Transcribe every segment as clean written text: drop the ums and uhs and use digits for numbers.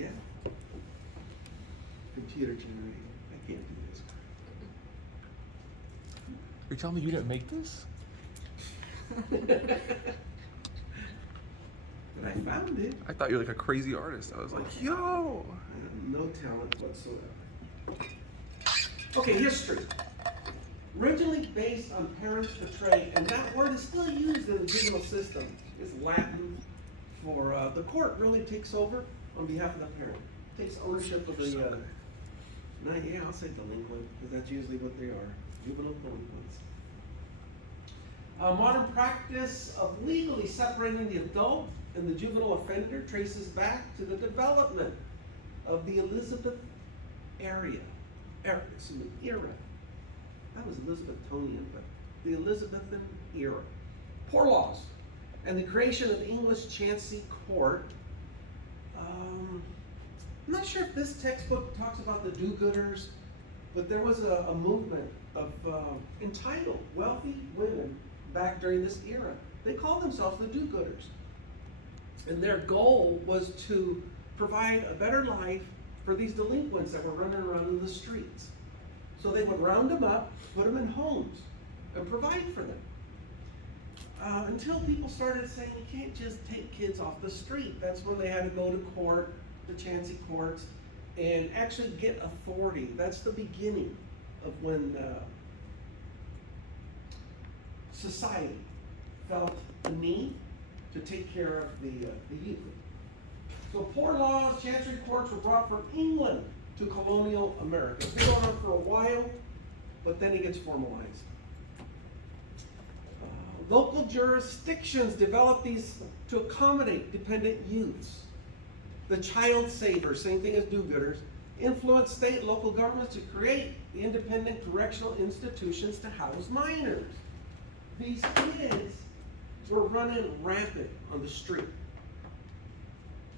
Yeah. Computer generated. I can't do this. You're telling me you didn't make this? But I found it. I thought you were like a crazy artist. I was like, yo! I have no talent whatsoever. Okay, history. Originally based on parents portrayed, and that word is still used in the juvenile system. It's Latin for the court really takes over on behalf of the parent. Takes ownership of the, I'll say delinquent, because that's usually what they are, juvenile delinquents. Modern practice of legally separating the adult and the juvenile offender traces back to the development of the Elizabeth era. That was Elizabethtonian, but the Elizabethan era. Poor laws and the creation of the English Chancery Court. I'm not sure if this textbook talks about the do-gooders, but there was a movement of entitled wealthy women back during this era. They called themselves the do-gooders. And their goal was to provide a better life for these delinquents that were running around in the streets. So they would round them up, put them in homes, and provide for them. Until people started saying you can't just take kids off the street. That's when they had to go to court, the Chancery courts, and actually get authority. That's the beginning of when society felt the need to take care of the youth. So poor laws, Chancery courts were brought from England to colonial America. It's been going on for a while, but then it gets formalized. Local jurisdictions developed these to accommodate dependent youths. The child savers, same thing as do-gooders, influenced state and local governments to create the independent correctional institutions to house minors. These kids were running rampant on the street.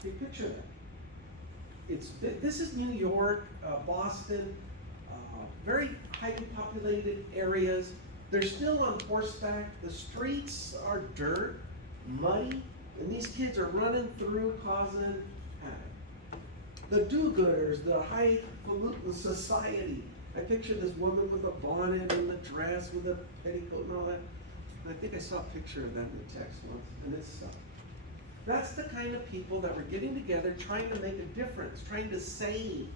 You picture that. This is New York, Boston, very highly populated areas. They're still on horseback. The streets are dirt, muddy, and these kids are running through causing havoc. The do-gooders, the highfalutin society. I picture this woman with a bonnet and the dress with a petticoat and all that. I think I saw a picture of that in the text once, and it's that's the kind of people that were getting together, trying to make a difference, trying to save,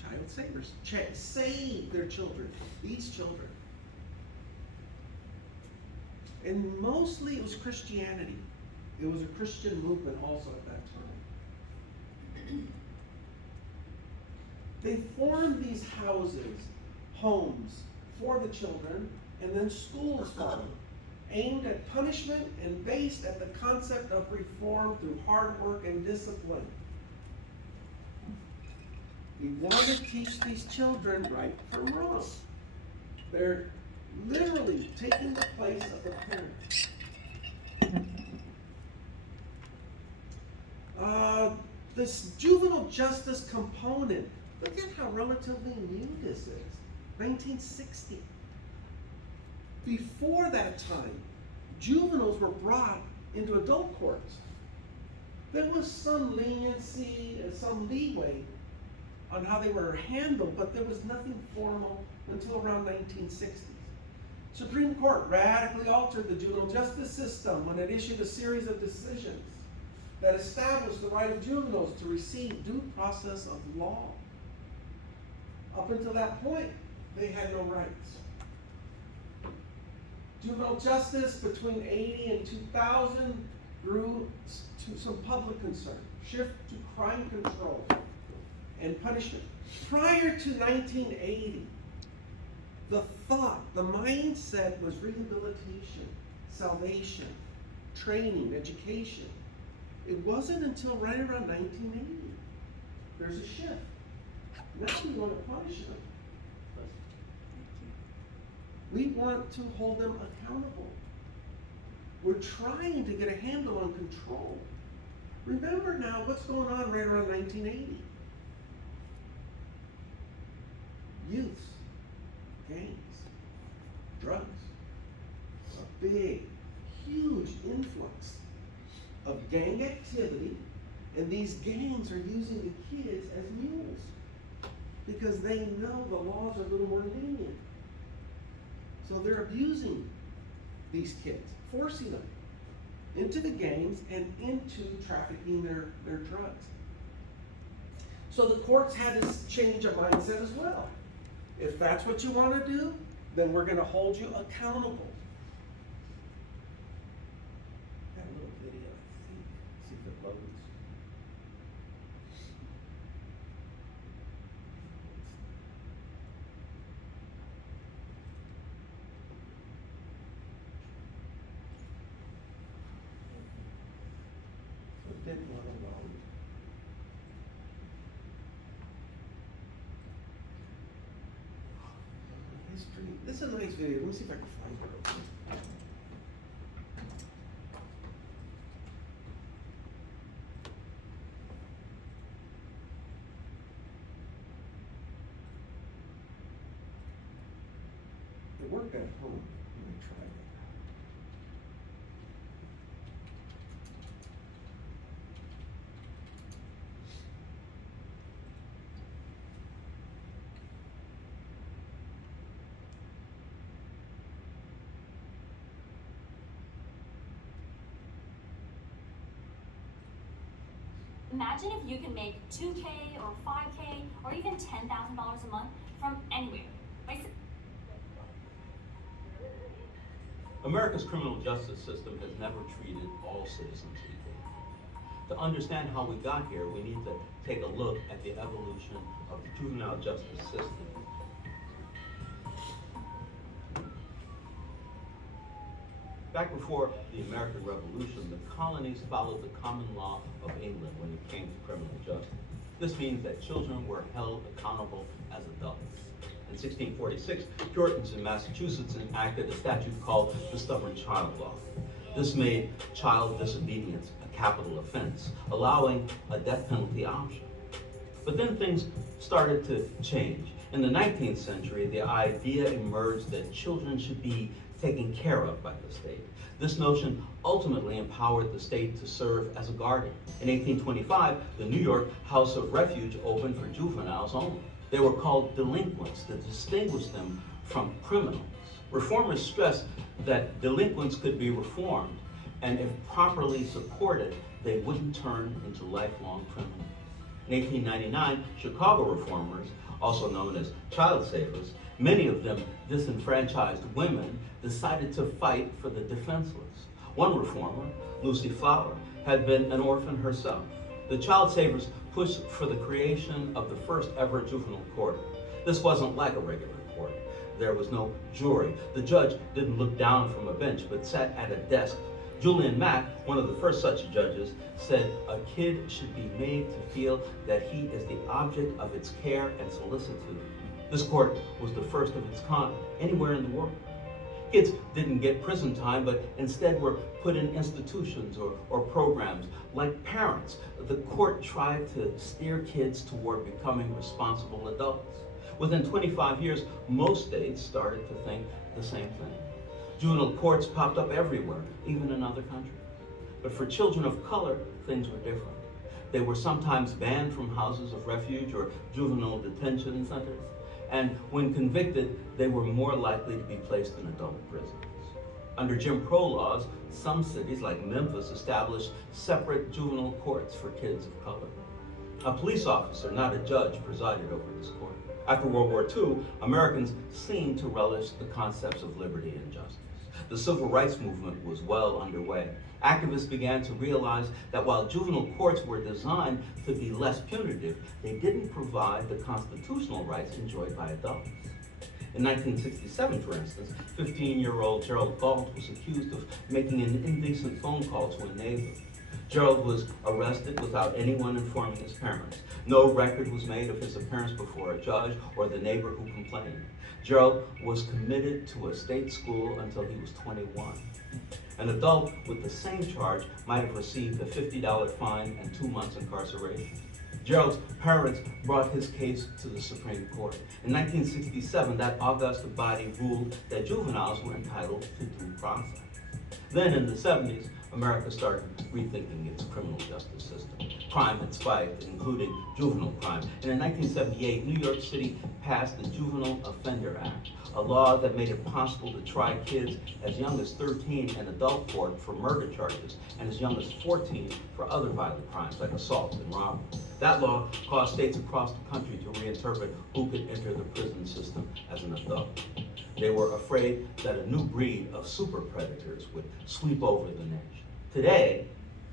child savers, save their children, these children. And mostly it was Christianity. It was a Christian movement also at that time. They formed these houses, homes for the children, and then schools followed, aimed at punishment and based at the concept of reform through hard work and discipline. We want to teach these children right from wrong. They're literally taking the place of the parent. This juvenile justice component, look at how relatively new this is. 1960. Before that time, juveniles were brought into adult courts. There was some leniency and some leeway on how they were handled, but there was nothing formal until around 1960s. Supreme Court radically altered the juvenile justice system when it issued a series of decisions that established the right of juveniles to receive due process of law. Up until that point, they had no rights. Juvenile justice between 80 and 2000 grew to some public concern, shift to crime control and punishment. Prior to 1980, the thought, the mindset was rehabilitation, salvation, training, education. It wasn't until right around 1980. There's a shift. Now we want to punish them. We want to hold them accountable. We're trying to get a handle on control. Remember now what's going on right around 1980. Youths, gangs, drugs, a big, huge influx of gang activity And these gangs are using the kids as mules because they know the laws are a little more lenient. So they're abusing these kids, forcing them into the gangs and into trafficking their drugs. So the courts had to change a mindset as well. If that's what you want to do, then we're going to hold you accountable. Got a little video, I think. See if it loads. It didn't want to load. History. This is a nice video. Let me see if I can find it real quick. It worked at home. Let me try it. Imagine if you can make $2K or $5K or even $10,000 a month from anywhere. America's criminal justice system has never treated all citizens equally. To understand how we got here, we need to take a look at the evolution of the juvenile justice system. Back before the American Revolution, the colonies followed the common law of England when it came to criminal justice. This means that children were held accountable as adults. In 1646, Puritans in Massachusetts enacted a statute called the Stubborn Child Law. This made child disobedience a capital offense, allowing a death penalty option. But then things started to change. In the 19th century, the idea emerged that children should be taken care of by the state. This notion ultimately empowered the state to serve as a guardian. In 1825, the New York House of Refuge opened for juveniles only. They were called delinquents to distinguish them from criminals. Reformers stressed that delinquents could be reformed, and if properly supported, they wouldn't turn into lifelong criminals. In 1899, Chicago reformers, also known as child savers, many of them disenfranchised women, decided to fight for the defenseless. One reformer, Lucy Flower, had been an orphan herself. The child savers pushed for the creation of the first ever juvenile court. This wasn't like a regular court. There was no jury. The judge didn't look down from a bench, but sat at a desk. Julian Mack, one of the first such judges, said a kid should be made to feel that he is the object of its care and solicitude. This court was the first of its kind anywhere in the world. Kids didn't get prison time, but instead were put in institutions or programs. Like parents, the court tried to steer kids toward becoming responsible adults. Within 25 years, most states started to think the same thing. Juvenile courts popped up everywhere, even in other countries. But for children of color, things were different. They were sometimes banned from houses of refuge or juvenile detention centers. And when convicted, they were more likely to be placed in adult prisons. Under Jim Crow laws, some cities like Memphis established separate juvenile courts for kids of color. A police officer, not a judge, presided over this court. After World War II, Americans seemed to relish the concepts of liberty and justice. The civil rights movement was well underway. Activists began to realize that while juvenile courts were designed to be less punitive, they didn't provide the constitutional rights enjoyed by adults. In 1967, for instance, 15-year-old Gerald Galt was accused of making an indecent phone call to a neighbor. Gerald was arrested without anyone informing his parents. No record was made of his appearance before a judge or the neighbor who complained. Gerald was committed to a state school until he was 21. An adult with the same charge might have received a $50 fine and 2 months incarceration. Gerald's parents brought his case to the Supreme Court. In 1967, that august body ruled that juveniles were entitled to due process. Then in the 70s, America started rethinking its criminal justice system. crime had spiked, including juvenile crime. And in 1978, New York City passed the Juvenile Offender Act, a law that made it possible to try kids as young as 13 in adult court for murder charges and as young as 14 for other violent crimes like assault and robbery. That law caused states across the country to reinterpret who could enter the prison system as an adult. They were afraid that a new breed of super predators would sweep over the nation. Today,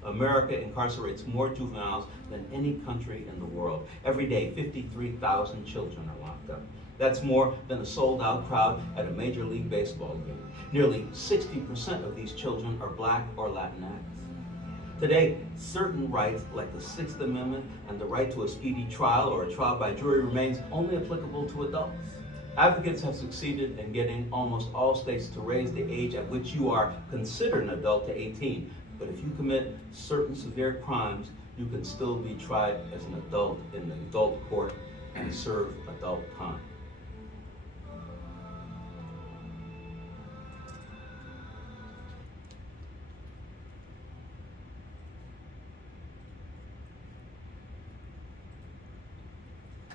America incarcerates more juveniles than any country in the world. Every day, 53,000 children are locked up. That's more than a sold-out crowd at a Major League Baseball game. Nearly 60% of these children are Black or Latinx. Today, certain rights like the Sixth Amendment and the right to a speedy trial or a trial by jury remains only applicable to adults. Advocates have succeeded in getting almost all states to raise the age at which you are considered an adult to 18. But if you commit certain severe crimes, you can still be tried as an adult in an adult court and serve adult time.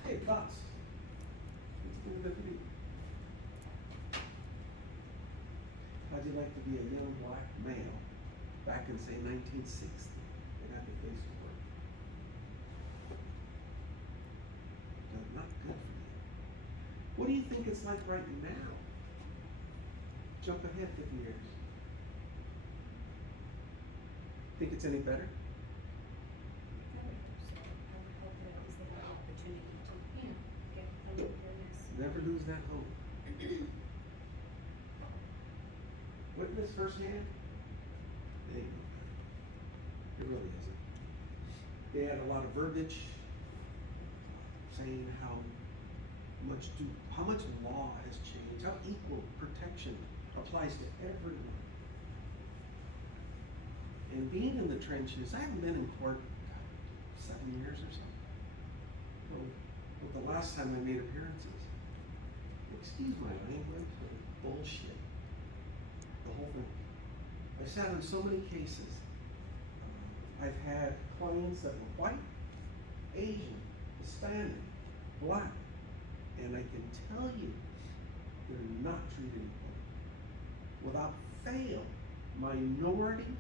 Hey, thoughts? How'd you like to be a young black male back in, say, 1960 and have to face work? Not good for you. What do you think it's like right now? Jump ahead 50 years. Think it's any better? Never lose that hope. Witness firsthand? It ain't no better. It really isn't. They had a lot of verbiage saying how much law has changed, how equal protection applies to everyone. And being in the trenches, I haven't been in court 7 years or so. But the last time I made appearances, excuse my language, but bullshit. The whole thing. I sat on so many cases. I've had clients that were white, Asian, Hispanic, Black, and I can tell you they're not treated equally. Without fail, minority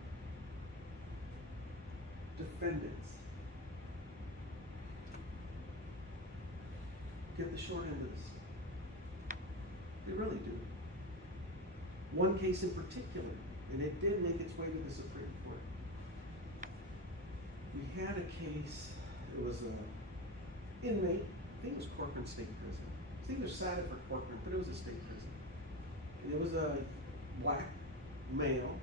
defendants get the short end of the stick. They really do. One case in particular, and it did make its way to the Supreme Court. We had a case, it was an inmate, I think it was Corcoran State Prison. I think they're cited for Corcoran, but it was a state prison. And it was a black male.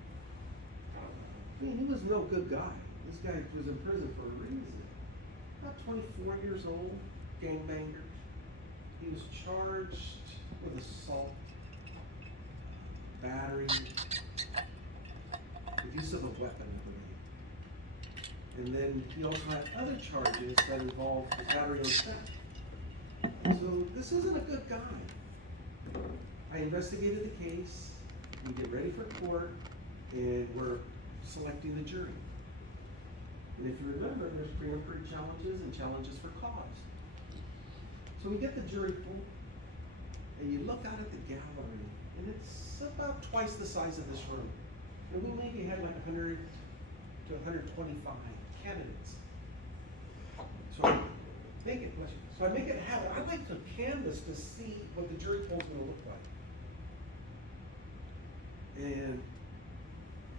I mean, he was no good guy. This guy was in prison for a reason. About 24 years old, gangbanger. He was charged with assault, battery, the use of a weapon, I believe. And then he also had other charges that involved battery and theft. So this isn't a good guy. I investigated the case, we get ready for court, and we're selecting the jury. And if you remember, there's preemptory challenges and challenges for cause. So we get the jury pool, and you look out at the gallery, and it's about twice the size of this room. And we maybe had like 100 to 125 candidates. So I make it a habit. I like to canvass to see what the jury pool is going to look like. And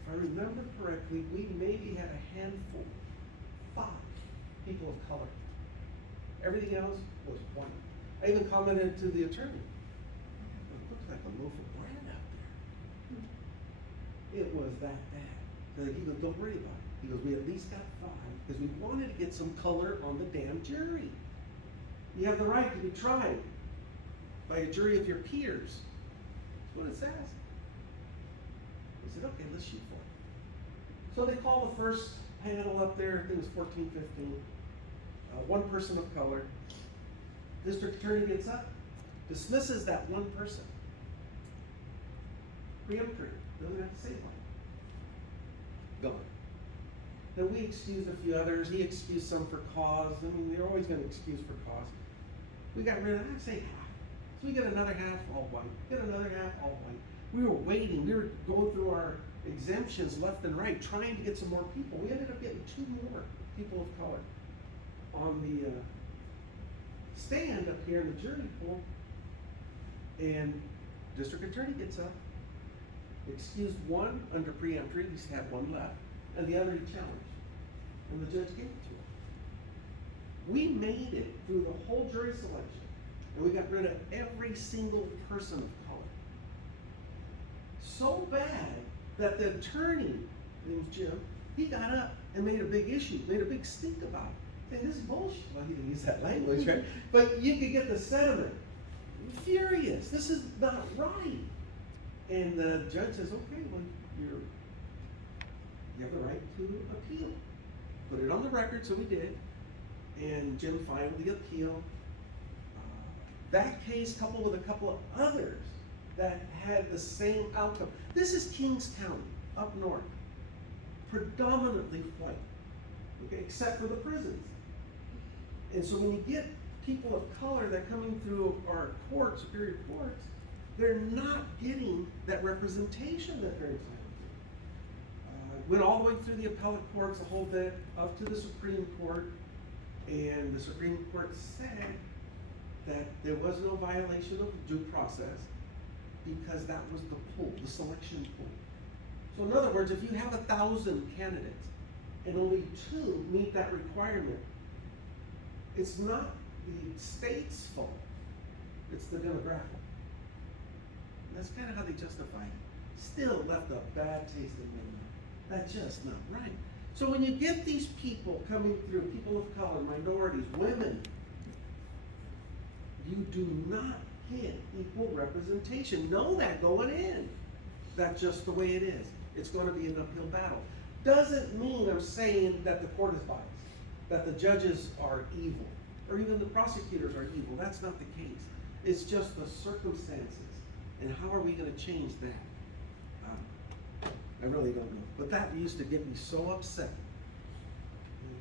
if I remember correctly, we maybe had a handful, 5 people of color. Everything else was white. I even commented to the attorney. It looks like a loaf of bread out there. It was that bad. He goes, don't worry about it. He goes, we at least got 5 because we wanted to get some color on the damn jury. You have the right to be tried by a jury of your peers. That's what it says. He said, okay, let's shoot for it. So they call the first panel up there, I think it was 14, 15. One person of color. District attorney gets up, dismisses that one person. Preemptory, doesn't have to say why. Gone. And we excused a few others. He excused some for cause. I mean, they're always gonna excuse for cause. We got rid of, I'd say half. So we get another half all white, get another half all white. We were waiting, we were going through our exemptions left and right, trying to get some more people. We ended up getting 2 more people of color on the stand up here in the jury pool. And district attorney gets up, excused one under preemptory, he had one left, and the other he challenged. And the judge gave it to him. We made it through the whole jury selection, and we got rid of every single person of color. So bad that the attorney, his name's Jim, he got up and made a big issue, made a big stink about it. Saying, this is bullshit. Well, he didn't use that language, right? But you could get the sentiment. Furious, this is not right. And the judge says, okay, well, you have the right to appeal. Put it on the record, so we did. And Jim filed the appeal. That case coupled with a couple of others that had the same outcome. This is Kings County, up north. Predominantly white, okay, except for the prisons. And so when you get people of color that are coming through our courts, superior courts, they're not getting that representation that they're entitled to. Went all the way through the appellate courts, the whole bit, up to the Supreme Court, and the Supreme Court said that there was no violation of due process because that was the pool, the selection pool. So in other words, if you have 1,000 candidates and only 2 meet that requirement, it's not the state's fault, it's the demographic. And that's kind of how they justify it. Still left a bad taste in my mouth. That's just not right. So when you get these people coming through, people of color, minorities, women, you do not get equal representation. Know that going in. That's just the way it is. It's going to be an uphill battle. Doesn't mean I'm saying that the court is biased, that the judges are evil, or even the prosecutors are evil. That's not the case. It's just the circumstances. And how are we going to change that? I really don't know. But that used to get me so upset.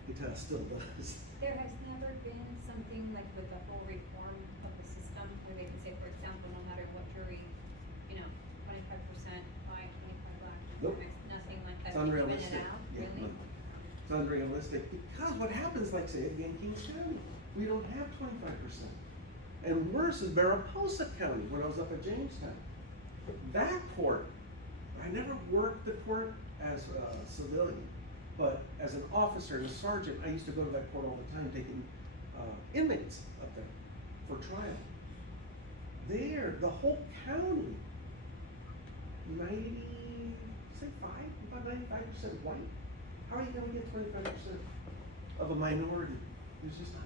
It still does. There has never been something like with the whole reform of the system where they could say, for example, no matter what jury, 25% white, 25 black, Nope. nothing like that. It's They even unrealistic. it out, Yeah, really? no. It's unrealistic because what happens, like say again, Kings County, we don't have 25%. And worse is Mariposa County, when I was up at Jamestown. That court, I never worked the court as a civilian, but as an officer and a sergeant, I used to go to that court all the time, taking inmates up there for trial. There, the whole county, 95% white. How are you gonna get 25% of a minority? It's just not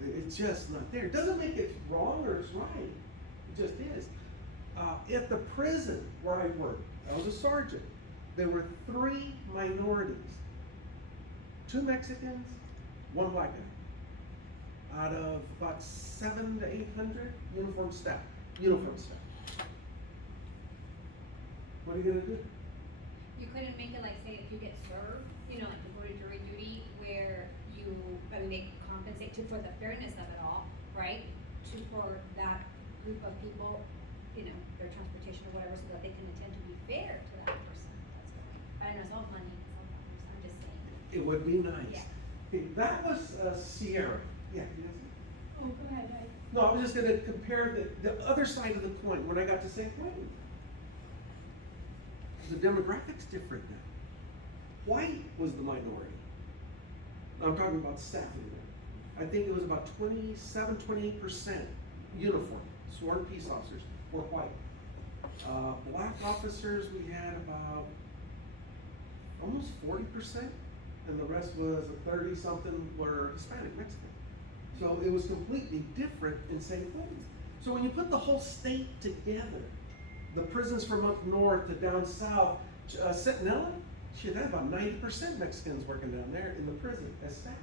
there. It's just not there. It doesn't make it wrong or it's right. It just is. At the prison where I worked, I was a sergeant. There were 3 minorities, 2 Mexicans, 1 black guy, out of about 700 to 800 uniform staff. What are you gonna do? You couldn't make it like, say, if you get served, like you go to jury duty where they compensate for the fairness of it all, right? For that group of people, their transportation or whatever, so that they can attend to be fair to that person that's going. I know it's all money, I'm just saying. It would be nice. Yeah. Okay, that was Sierra. Yeah. Yes. Oh, go ahead. No, I was just gonna compare the other side of the coin when I got to St. Quentin. The demographic's different now. White was the minority. I'm talking about staffing there. I think it was about 28% uniform, sworn peace officers were white. Black officers, we had about almost 40%, and the rest was 30-something were Hispanic, Mexican. So it was completely different in St. Quentin. So when you put the whole state together, the prisons from up north to down south, Centinela, shit, that's about 90% Mexicans working down there in the prison as staff.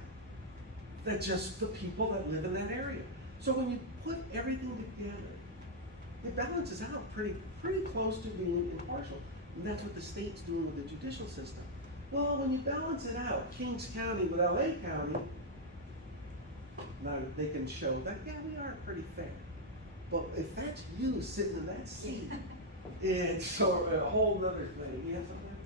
That's just the people that live in that area. So when you put everything together, it balances out pretty close to being impartial. And that's what the state's doing with the judicial system. Well, when you balance it out, Kings County with LA County, now they can show that, yeah, we are pretty fair. But if that's you sitting in that seat, it's a whole nother thing. You have something?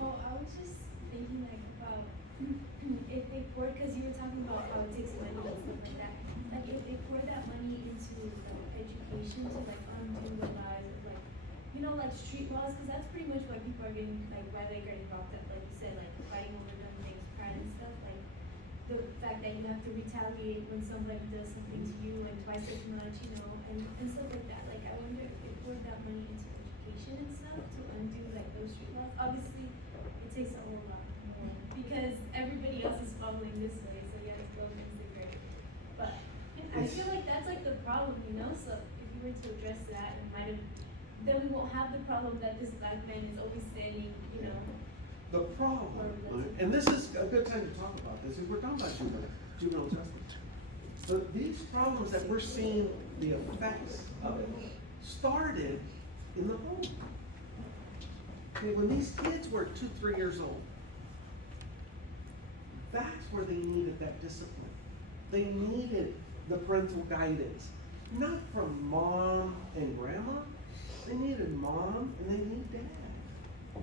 Oh, I was just thinking like about if we're, because you were talking about politics and money and stuff like that. Like if we're that money into like education to like undo the lies of like, you know, like street laws, because that's pretty much why people are getting like why they're getting involved in, like you said, like fighting over dumb things, pride and stuff. Like the fact that you have to retaliate when somebody does something to you and twice as much, you know, and stuff like that. Like I wonder if we're that money into education and stuff to undo like those street laws. Obviously, it takes a whole lot more because everybody else is following this way, so you have to go against the grain. But I feel like that's like the problem, you know. So if you were to address that, it might have, then we won't have the problem that this black man is always standing, you know. The problem, and this is a good time to talk about this, is we're talking about juvenile justice. But these problems that we're seeing, the effects of it, started in the home. Okay, when these kids were 2, 3 years old, that's where they needed that discipline. They needed the parental guidance, not from mom and grandma. They needed mom and they needed dad.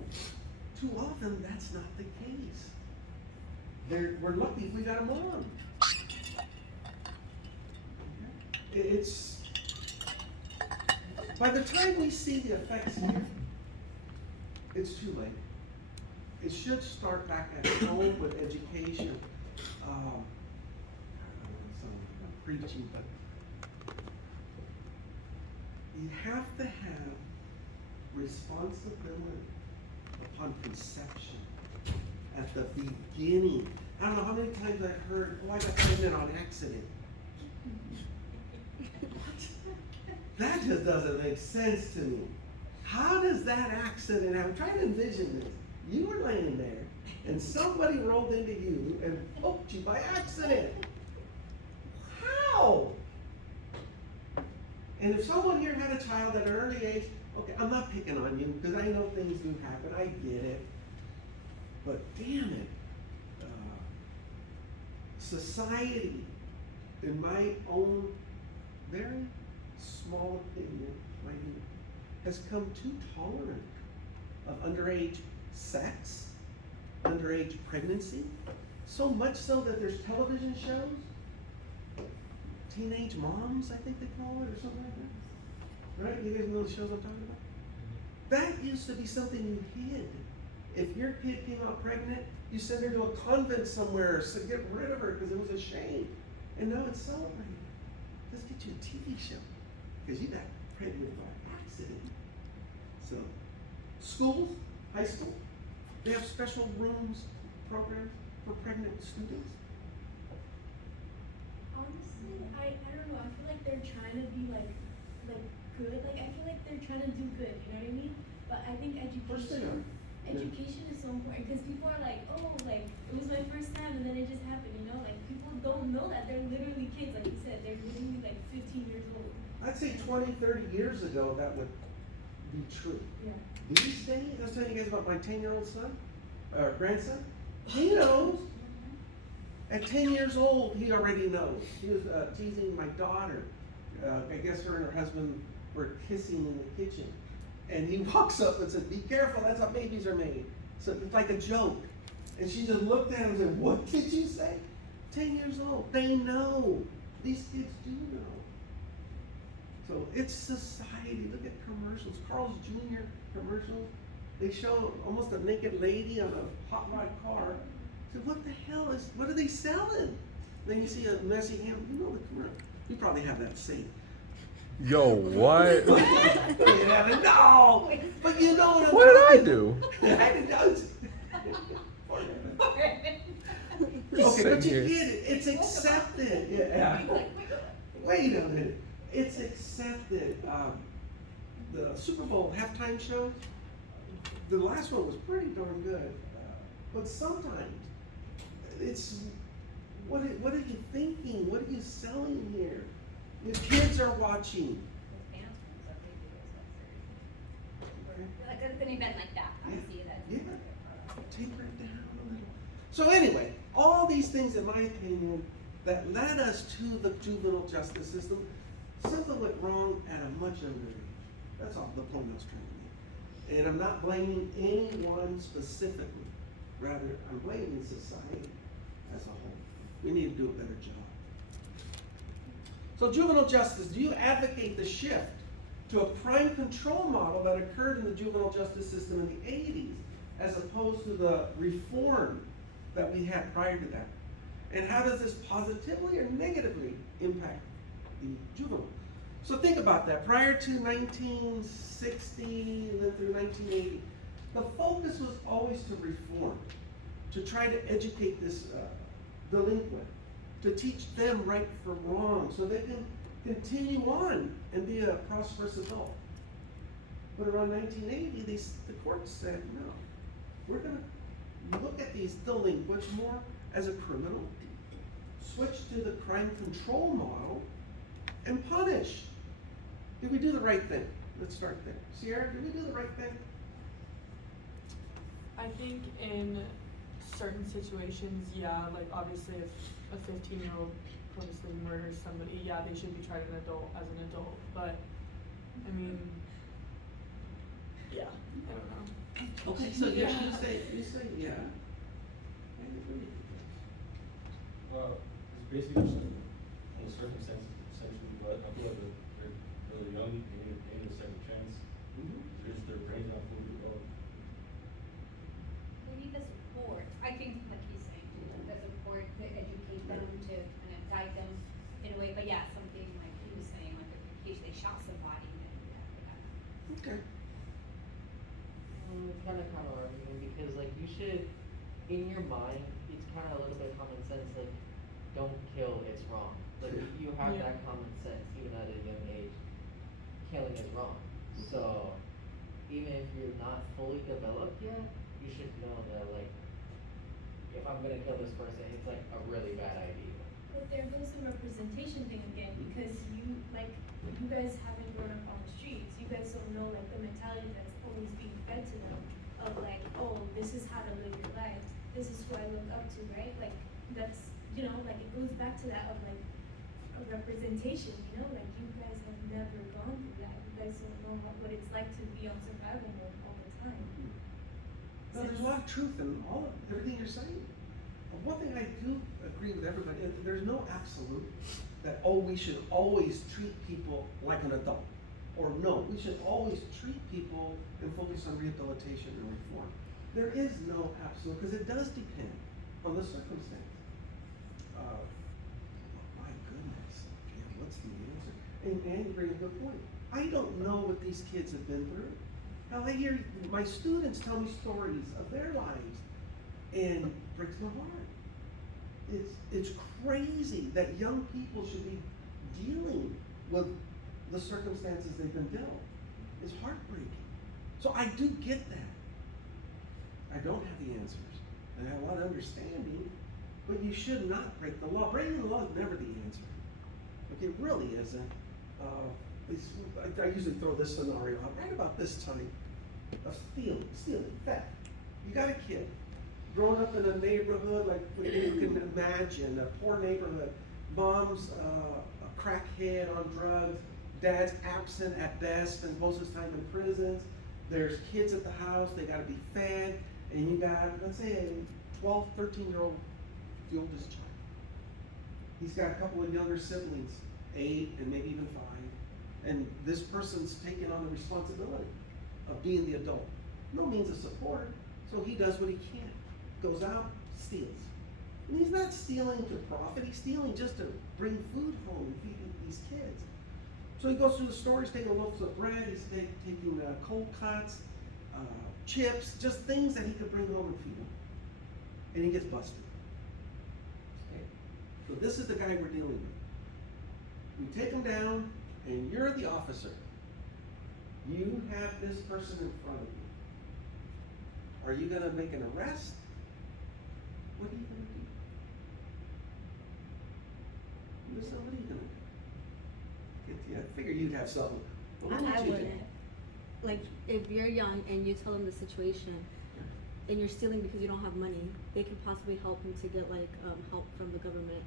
Too often, that's not the case. We're lucky if we got a mom. It's, by the time we see the effects here, it's too late. It should start back at home with education. I'm preaching, but you have to have responsibility upon conception at the beginning. I don't know how many times I've heard, oh, I got pregnant on accident. That just doesn't make sense to me. How does that accident happen? Try to envision this. You were laying there, and somebody rolled into you and poked you by accident. How? And if someone here had a child at an early age, okay, I'm not picking on you, because I know things do happen, I get it. But damn it, society, in my own very small opinion, has come too tolerant of underage sex, underage pregnancy, so much so that there's television shows, Teenage Moms, I think they call it, or something like that. Right? You guys know the shows I'm talking about? That used to be something you hid. If your kid came out pregnant, you send her to a convent somewhere to get rid of her because it was a shame. And now it's celebrated. Let's get you a TV show because you got pregnant by accident. So, schools, high school, they have special rooms, programs for pregnant students. Honestly, I don't know. I feel like they're trying to be like good. Like I feel like they're trying to do good. You know what I mean? But I think education is so important because people are like, oh, like it was my first time and then it just happened. You know, like people don't know that they're literally kids. Like you said, they're literally like 15 years old. I'd say 20, 30 years ago that would be true. Yeah. These days, I was telling you guys about my 10-year-old son, or grandson. He knows. At 10 years old, he already knows. He was teasing my daughter. I guess her and her husband were kissing in the kitchen. And he walks up and says, be careful, that's how babies are made. So it's like a joke. And she just looked at him and said, what did you say? 10 years old. They know. These kids do know. So it's society. Look at commercials. Carl's Jr. commercials. They show almost a naked lady on a hot rod car. So what the hell what are they selling? Then you see a messy hand. You know the commercial. You probably have that saved. Yo, what? Yeah, no! But you know what I'm What did I talking do? I didn't know. Okay, but you get it. It's accepted. Yeah. Wait a minute. It's accepted. The Super Bowl halftime show, the last one was pretty darn good. But sometimes it's, what are you thinking? What are you selling here? Your kids are watching. Like an event like that, I see that. Yeah. Taper it down. So anyway, all these things, in my opinion, that led us to the juvenile justice system, something went wrong at a much younger age. That's all the point I was trying to make. And I'm not blaming anyone specifically. Rather, I'm blaming society as a whole. We need to do a better job. So juvenile justice, do you advocate the shift to a crime control model that occurred in the juvenile justice system in the 80s, as opposed to the reform that we had prior to that? And how does this positively or negatively impact the juvenile? So think about that. Prior to 1960 and then through 1980, the focus was always to reform, to try to educate this delinquent, to teach them right from wrong so they can continue on and be a prosperous adult. But around 1980, the courts said, no, we're going to look at these delinquents more as a criminal, switch to the crime control model, and punish. Did we do the right thing? Let's start there. Sierra, did we do the right thing? I think in certain situations, yeah, like obviously if a 15-year-old purposely murders somebody, yeah, they should be tried as an adult, but, I mean, yeah, I don't know. Okay, so you say yeah. I agree. Well, it's basically just on the circumstances, essentially, but I feel like they're really young, they need a second chance. Their brains not fully developed. We need the support, I think, like he's saying, the support to educate them, to kind of guide them in a way, but yeah, something like he was saying, like in case they shot somebody, then we have to have. Okay. Kind of arguing because like you should, in your mind, it's kind of a little bit common sense. Like, don't kill, it's wrong. Like you have Yeah. that common sense even at a young age. Killing is wrong. So even if you're not fully developed yet, you should know that like if I'm gonna kill this person, it's like a really bad idea. But there goes the representation thing again, because you guys haven't grown up on the streets. You guys don't know like the mentality that's always being fed to them of like, oh, this is how to live your life. This is who I look up to, right? Like that's, you know, like it goes back to that of like a representation, you know, like you guys have never gone through that. You guys don't know what it's like to be on survival mode all the time. No, there's a lot of truth in everything you're saying. One thing I do agree with everybody, there's no absolute that, oh, we should always treat people like an adult. Or no, we should always treat people and focus on rehabilitation and reform. There is no absolute, because it does depend on the circumstance. My goodness, yeah, what's the answer? And you bring a good point. I don't know what these kids have been through. Hell, I hear my students tell me stories of their lives, and it breaks my heart. It's crazy that young people should be dealing with the circumstances they've been dealt. It's heartbreaking. So I do get that. I don't have the answers. I have a lot of understanding, but you should not break the law. Breaking the law is never the answer. Okay, it really isn't. I usually throw this scenario out right about this time of stealing, theft. You got a kid growing up in a neighborhood like you can imagine, a poor neighborhood. Mom's a crackhead on drugs. Dad's absent at best and most of his time in prisons. There's kids at the house, they gotta be fed, and you got, let's say, a 12, 13-year-old, the oldest child. He's got a couple of younger siblings, 8 and maybe even 5. And this person's taking on the responsibility of being the adult. No means of support, so he does what he can. Goes out, steals. And he's not stealing to profit, he's stealing just to bring food home and feed these kids. So he goes through the store, he's taking loaves of bread, he's taking cold cuts, chips, just things that he could bring home and feed them. And he gets busted. Okay? So this is the guy we're dealing with. We take him down, and you're the officer. You have this person in front of you. Are you gonna make an arrest? What are you gonna do? Listen, what are you gonna do? I figure you'd have something. Well, what I would you do? wouldn't. Like, if you're young and you tell them the situation, and you're stealing because you don't have money, they can possibly help him to get like help from the government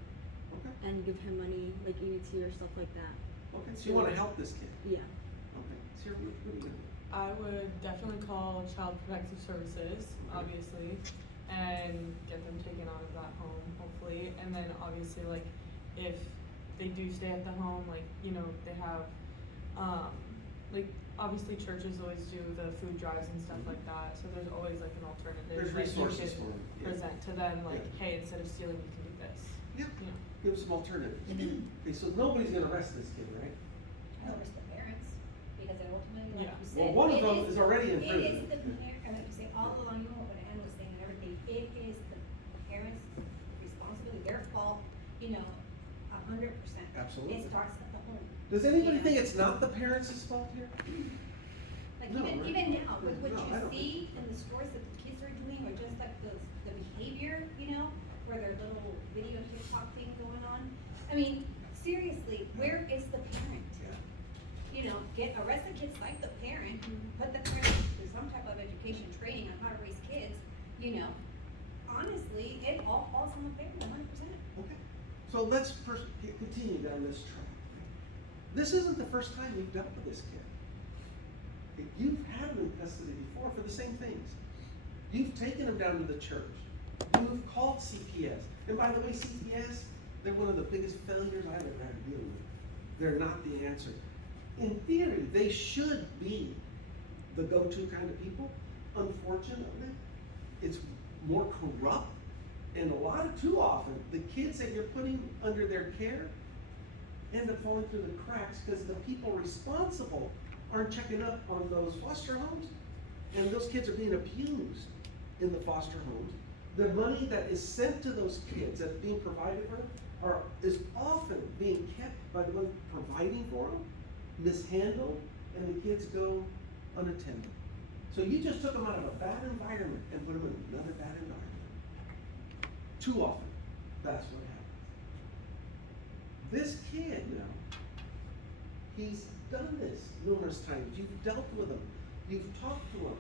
Okay, and give him money like EBT or stuff like that. okay, so you wanna help this kid? Yeah. Okay, Sierra, what are you gonna do? I would definitely call Child Protective Services, obviously, and get them taken out of that home, hopefully. And then obviously, like, if they do stay at the home, like, you know, they have, like, obviously churches always do the food drives and stuff like that. So there's always like an alternative. There's that you resources can for them, yeah. present to them, like, Yeah. hey, instead of stealing, you can do this. Yeah, You know. give them some alternatives. Okay, so nobody's gonna arrest this kid, right? I don't risk the parents, because then ultimately, like Yeah. you said. Well, one of it them is already in It prison. is the parent, and like you say, all along, you know what Ann was saying and everything, it is the parents' responsibility, their fault, you know, 100%. Absolutely. It starts at the home. Does anybody Yeah. think it's not the parents' fault here? Like No, even, right? even now, with what No, I you don't see in the stores that the kids are doing, or just like the behavior, you know, where their little video TikTok thing going on. I mean, seriously, where is the parent? Yeah. You know, arrest the kids like the parent, put the parent through some type of education training on how to raise kids, you know. Honestly, it all falls on the parent, 100%. Okay, so let's continue down this track. This isn't the first time you've dealt with this kid. You've had him in custody before for the same things. You've taken him down to the church. You've called CPS. And by the way, CPS, they're one of the biggest failures I've ever had to deal with. They're not the answer. In theory, they should be the go-to kind of people. Unfortunately, it's more corrupt, and too often, the kids that you're putting under their care end up falling through the cracks because the people responsible aren't checking up on those foster homes, and those kids are being abused in the foster homes. The money that is sent to those kids that's being provided for them is often being kept by the ones providing for them, mishandled, and the kids go unattended. So you just took them out of a bad environment and put them in another bad environment. Too often, that's what happens. This kid now, he's done this numerous times. You've dealt with him. You've talked to him.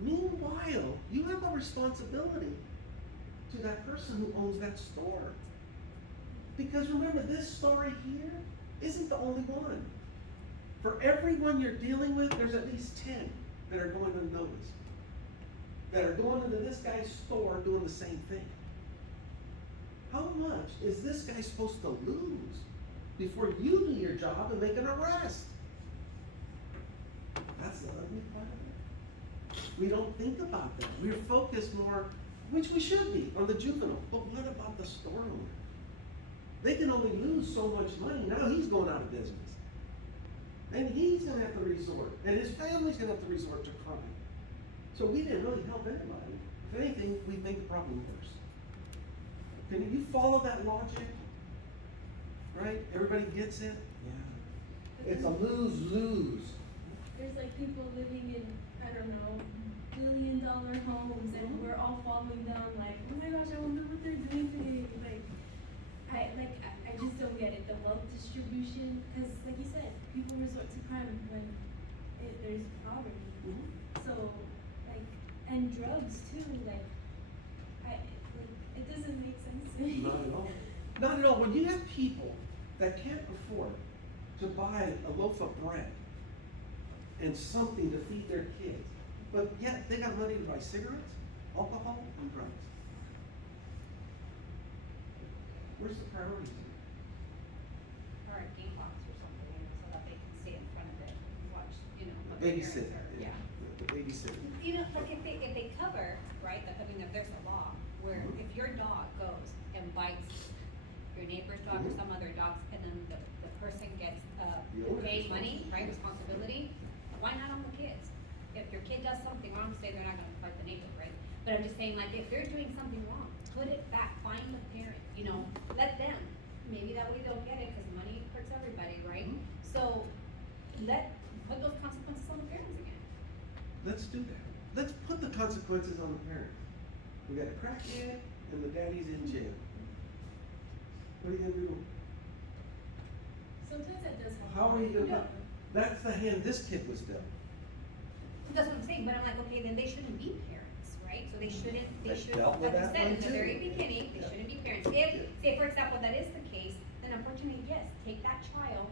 Meanwhile, you have a responsibility to that person who owns that store. Because remember, this story here isn't the only one. For everyone you're dealing with, there's at least 10 that are going unnoticed. That are going into this guy's store doing the same thing. How much is this guy supposed to lose before you do your job and make an arrest? That's the ugly part of it. We don't think about that. We're focused more, which we should be, on the juvenile. But what about the store owner? They can only lose so much money. Now he's going out of business. And he's going to have to resort, and his family's going to have to resort to crime. So we didn't really help anybody. If anything, we made the problem worse. Can you follow that logic? Right? Everybody gets it? Yeah. It's a lose-lose. There's like people living in, I don't know, billion-dollar homes, and we're all falling down like, oh my gosh, I wonder what they're doing today. I just don't get it. The wealth distribution, because like you said, people resort to crime when there's poverty. Mm-hmm. So, like, and drugs too. It doesn't make sense to me. Not at all. Not at all. When you have people that can't afford to buy a loaf of bread and something to feed their kids, but yet they got money to buy cigarettes, alcohol, and drugs. Where's the priorities here? Or a game box or something, so that they can stay in front of it and watch, you know. what their Babysit. parents are- Yeah. The babysit. You know, like if they cover, right, if there's a law where Mhm. if your dog goes and bites your neighbor's dog or Mhm. some other dogs, and then the person gets, The owner's paid money, responsible. right, responsibility, why not on the kids? If your kid does something wrong, say they're not gonna fight the neighbor, right? But I'm just saying, like, if they're doing something wrong, put it back, find the parent, you know, let them, maybe that way they'll get it, cause money hurts everybody, right? Mhm. So, put those consequences on the parents again. Let's do that. Let's put the consequences on the parents. We got a crackhead and the daddy's in jail. What are you gonna do? Sometimes that does help. How are you gonna, Yeah. that's the hand this kid was dealt. That's what I'm saying, but I'm like, okay, then they shouldn't be parents. So they shouldn't, They they should, dealt with like you that said, one in the too. very beginning, they Yeah. shouldn't be parents. If, say for example, that is the case, then unfortunately, yes, take that child,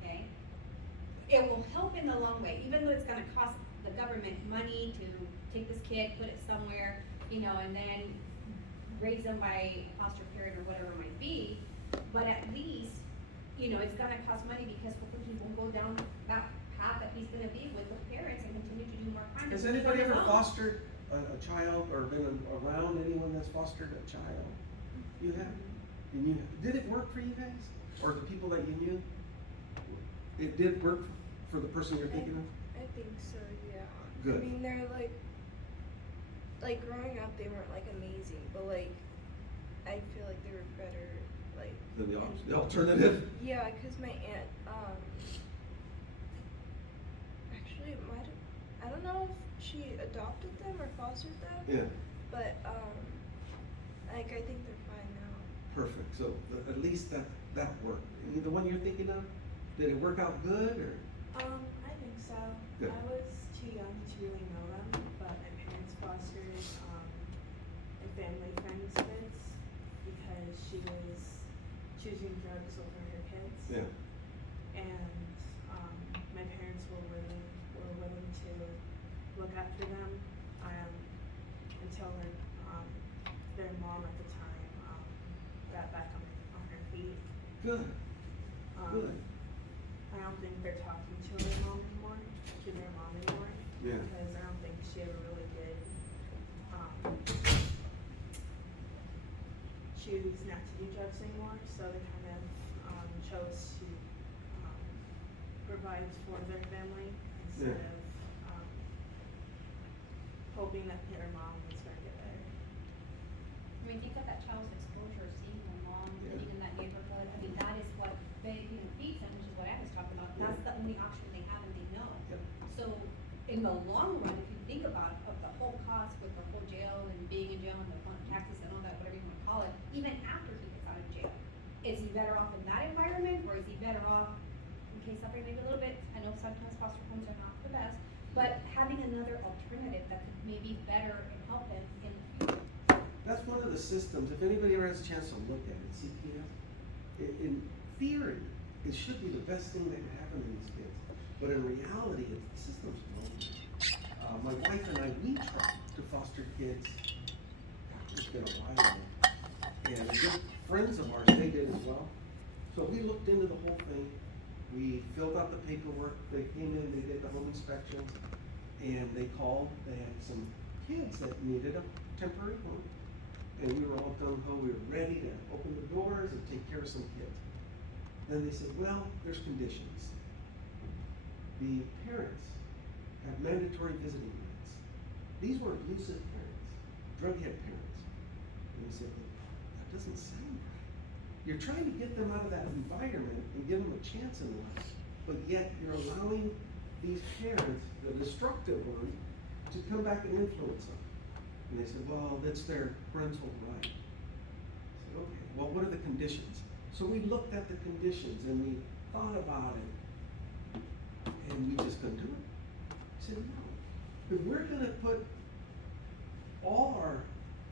okay? It will help in the long way, even though it's gonna cost the government money to take this kid, put it somewhere, you know, and then raise them by foster parent or whatever it might be. But at least, you know, it's gonna cost money because hopefully he won't go down that path that he's gonna be with the parents and continue to do more crimes. Has because he's anybody on his ever own. fostered a child or been around anyone that's fostered a child? You have? And you, did it work for you guys? Or the people that you knew? It did work for the person you're thinking of? I think so, yeah. Good. I mean, they're like growing up, they weren't like amazing, but like, I feel like they were better, like. Then the alternative? Yeah, cause my aunt, actually it might have, I don't know if she adopted them or fostered them. Yeah, But, like, I think they're fine now. perfect. So at least that worked. And the one you're thinking of, did it work out good or? I think so. Good. I was too young to really know them, but my parents fostered a family friend's kids because she was choosing drugs over her kids. Yeah. And my parents were willing to look after them until their mom at the time got back on her feet. Good, good. I don't think they're talking to their mom anymore, Yeah. because I don't think she ever really did choose not to do drugs anymore. So they kind of chose to provide for their family instead Yeah. of hoping that their mom was going to get better. I mean, think of that child's exposure, seeing their mom Yeah. living in that neighborhood. I mean, that is what feeds them, which is what I was talking about. That's the only option they have and they know. Yep. So in the long run, if you think about of the whole cost with the whole jail and being in jail and the taxes and all that, whatever you want to call it, even after he gets out of jail, is he better off in that environment or is he better off, okay, suffering maybe a little bit? I know sometimes foster homes are not the best, but having another alternative that could maybe better and help him in the future. That's one of the systems, if anybody ever has a chance to look at it, CPS, in theory, it should be the best thing that can happen to these kids. But in reality, the system's broken. My wife and I, we tried to foster kids, it's been a while now. And good friends of ours, they did as well. So we looked into the whole thing. We filled out the paperwork. They came in, they did the home inspections, and they called. They had some kids that needed a temporary home. And we were all gung-ho, we were ready to open the doors and take care of some kids. Then they said, well, there's conditions. The parents have mandatory visiting rights. These were abusive parents, drug-head parents. And we said, that doesn't sound right. You're trying to get them out of that environment and give them a chance in life, but yet you're allowing these parents, the destructive ones, to come back and influence them. And they said, well, that's their parental right. I said, okay, well, what are the conditions? So we looked at the conditions and we thought about it, and we just couldn't do it. I said, no, because we're gonna put all our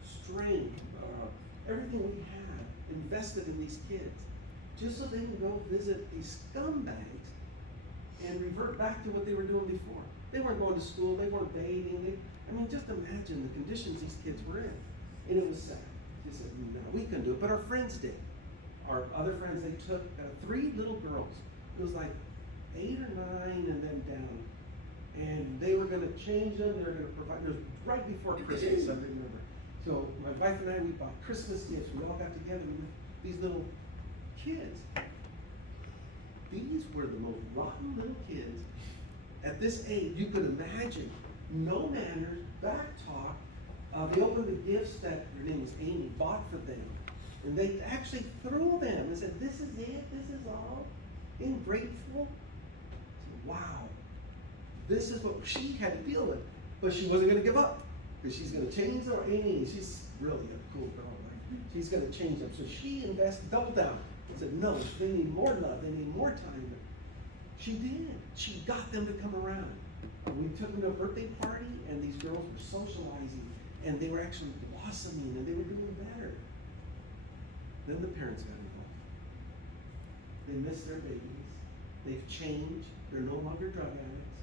strain, everything we have invested in these kids, just so they can go visit these scumbags and revert back to what they were doing before. They weren't going to school, they weren't dating, I mean, just imagine the conditions these kids were in. And it was sad. They said, no, we couldn't do it, but our friends did. Our other friends, they took 3 little girls. It was like 8 or 9 and then down. And they were gonna change them, they were gonna provide, it was right before Christmas, I remember. So my wife and I, we bought Christmas gifts, we all got together, and these little kids. These were the most rotten little kids. At this age, you could imagine, no manners, back talk. They opened the gifts that, her name was Amy, bought for them. And they actually threw them and said, this is it, this is all. Ungrateful. Wow. This is what she had to deal with. But she wasn't gonna give up. Because she's gonna change them. Amy, she's really a cool girl, right? She's gonna change them. So she doubled down and said, no, they need more love, they need more time. She did. She got them to come around. We took them to a birthday party, and these girls were socializing, and they were actually blossoming and they were doing better. Then the parents got involved. They missed their babies. They've changed. They're no longer drug addicts,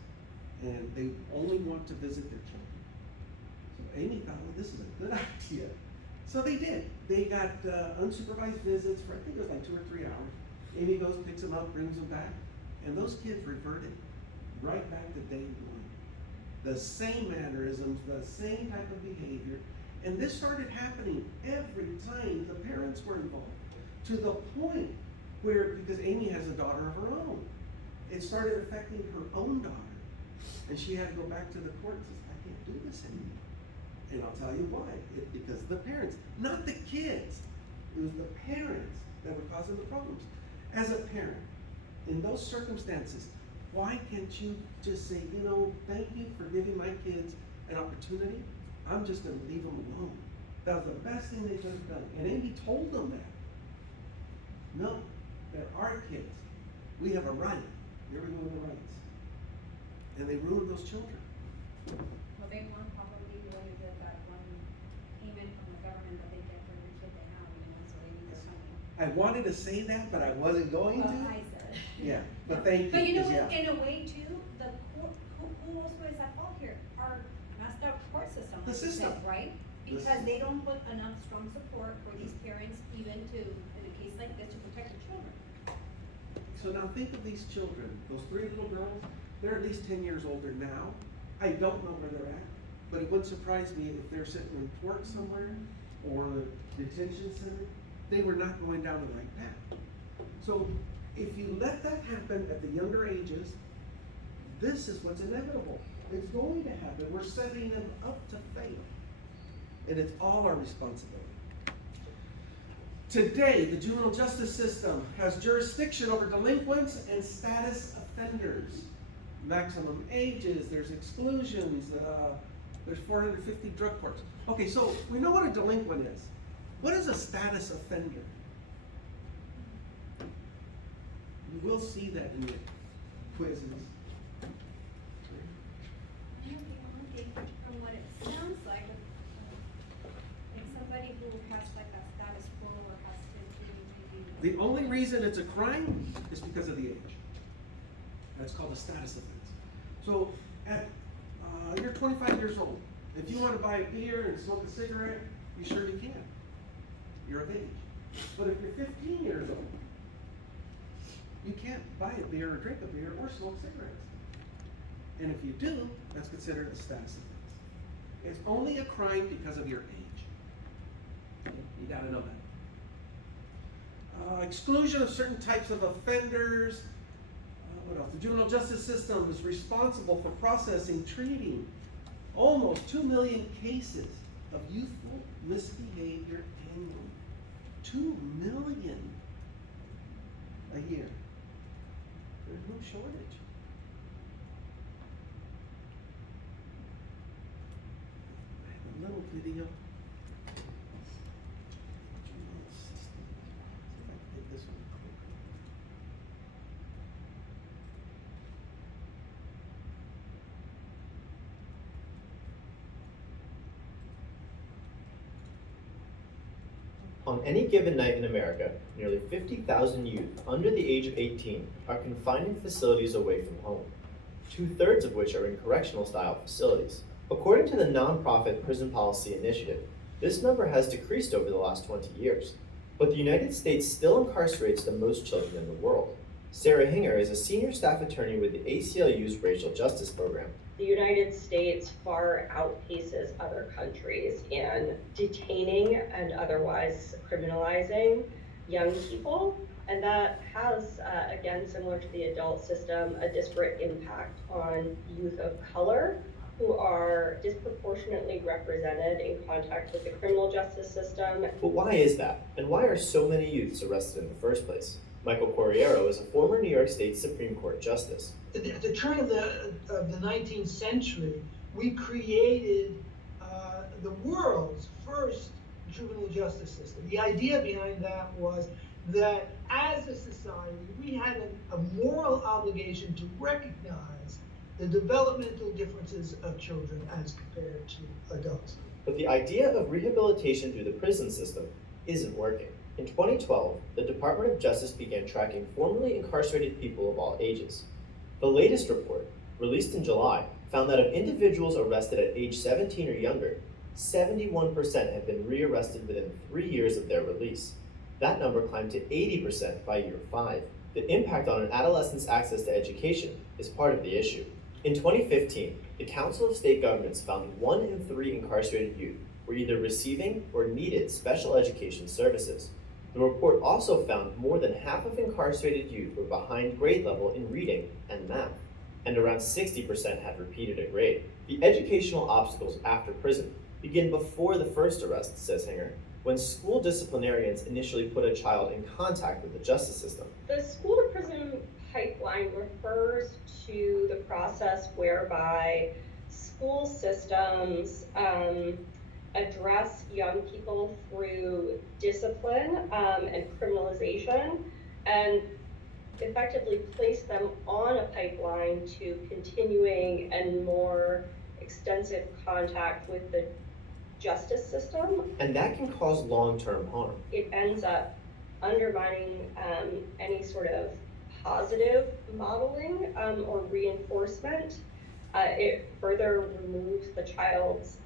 and they only want to visit their children. So Amy thought, well, this is a good idea. So they did. They got unsupervised visits for, I think it was like 2 or 3 hours. Amy goes, picks them up, brings them back, and those kids reverted right back to day one. The same mannerisms, the same type of behavior, and this started happening every time the parents were involved, to the point where, because Amy has a daughter of her own, it started affecting her own daughter, and she had to go back to the court and says, I can't do this anymore. And I'll tell you why. It's because of the parents, not the kids. It was the parents that were causing the problems. As a parent, in those circumstances, why can't you just say, you know, thank you for giving my kids an opportunity. I'm just going to leave them alone. That was the best thing they could have done. And Amy told them that. No, they're our kids. We have a right. Here we go with the rights. And they ruined those children. Well, they want probably what is it, that one payment from the government that they get for every kid they have, you know, so they need their money. I wanted to say that, but I wasn't going Well, to. I said. Yeah, but thank you. But you know 'cause, what, yeah. in a way too, the court, who knows what is at fault here? Our messed up court system, The like you system. said, right? The Because they don't put enough strong support for these parents even to, in a case like this, to protect the children. So now think of these children, those 3 little girls, they're at least 10 years older now. I don't know where they're at, but it wouldn't surprise me if they're sitting in court somewhere or a detention center. They were not going down the right path. So if you let that happen at the younger ages, this is what's inevitable. It's going to happen. We're setting them up to fail. And it's all our responsibility. Today, the juvenile justice system has jurisdiction over delinquents and status offenders. Maximum ages, there's exclusions, there's 450 drug courts. Okay, so we know what a delinquent is. What is a status offender? You will see that in the quizzes. From what it sounds like, it's somebody who has like a status quo or has to maybe. The only reason it's a crime is because of the age. That's called a status offense. So at you're 25 years old. If you want to buy a beer and smoke a cigarette, you surely can. You're of age. But if you're 15 years old, you can't buy a beer or drink a beer or smoke cigarettes. And if you do, that's considered a status offense. It's only a crime because of your age. You gotta know that. Exclusion of certain types of offenders. What else? The juvenile justice system is responsible for processing, treating almost 2 million cases of youthful misbehavior annually. 2 million a year. There's no shortage. I have a little video. Juvenile system. See if I can get this one quick. On any given night in America, nearly 50,000 youth under the age of 18 are confined in facilities away from home, 2/3 of which are in correctional-style facilities. According to the nonprofit Prison Policy Initiative, this number has decreased over the last 20 years, but the United States still incarcerates the most children in the world. Sarah Hinger is a senior staff attorney with the ACLU's Racial Justice Program. The United States far outpaces other countries in detaining and otherwise criminalizing young people, and that has, again, similar to the adult system, a disparate impact on youth of color who are disproportionately represented in contact with the criminal justice system. But why is that? And why are so many youths arrested in the first place? Michael Corriero is a former New York State Supreme Court justice. At the turn of the 19th century, we created the world's first juvenile justice system. The idea behind that was that as a society, we had a moral obligation to recognize the developmental differences of children as compared to adults. But the idea of rehabilitation through the prison system isn't working. In 2012, the Department of Justice began tracking formerly incarcerated people of all ages. The latest report, released in July, found that of individuals arrested at age 17 or younger, 71% have been rearrested within 3 years of their release. That number climbed to 80% by year 5. The impact on an adolescent's access to education is part of the issue. In 2015, the Council of State Governments found 1 in 3 incarcerated youth were either receiving or needed special education services. The report also found more than half of incarcerated youth were behind grade level in reading and math, and around 60% had repeated a grade. The educational obstacles after prison begin before the first arrest, says Hinger, when school disciplinarians initially put a child in contact with the justice system. The school to prison pipeline refers to the process whereby school systems address young people through discipline and criminalization, and effectively place them on a pipeline to continuing and more extensive contact with the justice system. And that can cause long-term harm. It ends up undermining any sort of positive modeling or reinforcement. It further removes the child's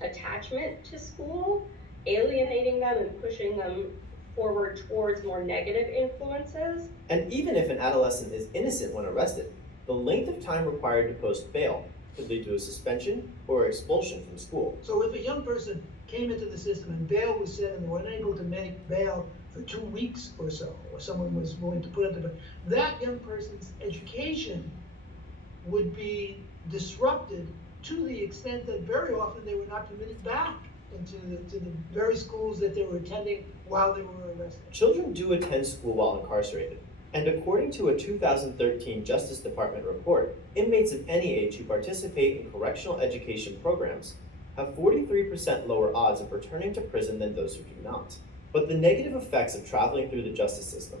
attachment to school, alienating them and pushing them forward towards more negative influences. And even if an adolescent is innocent when arrested, the length of time required to post bail could lead to a suspension or expulsion from school. So if a young person came into the system and bail was set and they were unable to make bail for 2 weeks or so, or someone was willing to put up the bail, that young person's education would be disrupted to the extent that very often they were not permitted back into the very schools that they were attending while they were arrested. Children do attend school while incarcerated, and according to a 2013 Justice Department report, inmates of any age who participate in correctional education programs have 43% lower odds of returning to prison than those who do not. But the negative effects of traveling through the justice system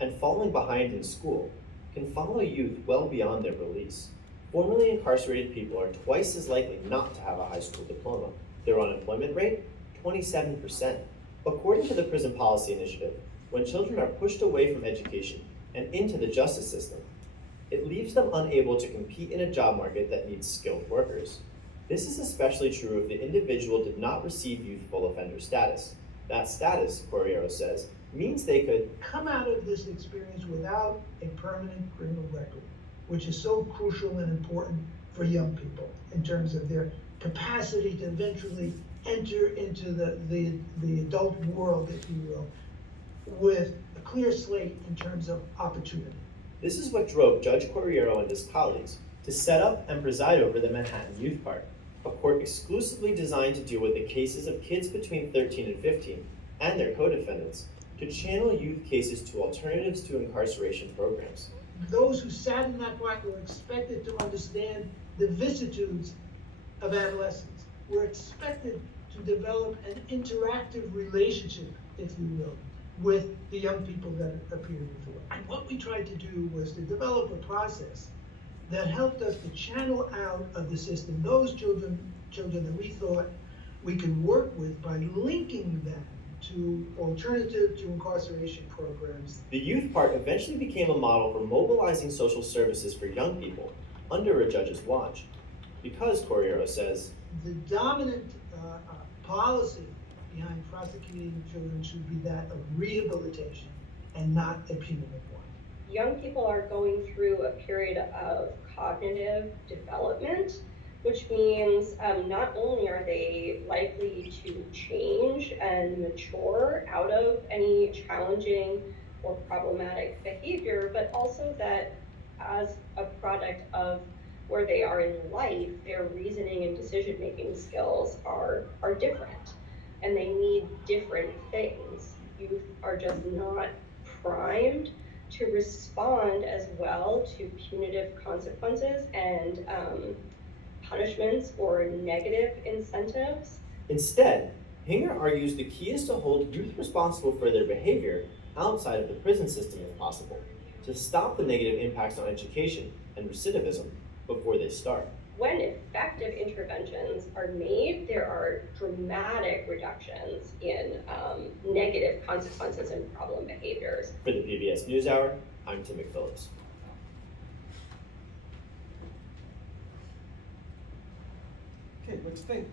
and falling behind in school can follow youth well beyond their release. Formerly incarcerated people are twice as likely not to have a high school diploma. Their unemployment rate, 27%. According to the Prison Policy Initiative, when children are pushed away from education and into the justice system, it leaves them unable to compete in a job market that needs skilled workers. This is especially true if the individual did not receive youthful offender status. That status, Corriero says, means they could come out of this experience without a permanent criminal record, which is so crucial and important for young people in terms of their capacity to eventually enter into the adult world, if you will, with a clear slate in terms of opportunity. This is what drove Judge Corriero and his colleagues to set up and preside over the Manhattan Youth Park, a court exclusively designed to deal with the cases of kids between 13 and 15 and their co-defendants, to channel youth cases to alternatives to incarceration programs. Those who sat in that park were expected to understand the vicissitudes of adolescence. Were expected to develop an interactive relationship, if you will, with the young people that appeared before. And what we tried to do was to develop a process that helped us to channel out of the system those children that we thought we could work with by linking them to alternative to incarceration programs. The youth park eventually became a model for mobilizing social services for young people under a judge's watch, because, Corriero says, the dominant policy behind prosecuting children should be that of rehabilitation and not a punitive one. Young people are going through a period of cognitive development, which means not only are they likely to change and mature out of any challenging or problematic behavior, but also that as a product of where they are in life, their reasoning and decision-making skills are different, and they need different things. Youth are just not primed to respond as well to punitive consequences and punishments or negative incentives. Instead, Hinger argues the key is to hold youth responsible for their behavior outside of the prison system if possible, to stop the negative impacts on education and recidivism before they start. when effective interventions are made, there are dramatic reductions in negative consequences and problem behaviors. For the PBS NewsHour, I'm Tim McPhillips. Okay, let's think.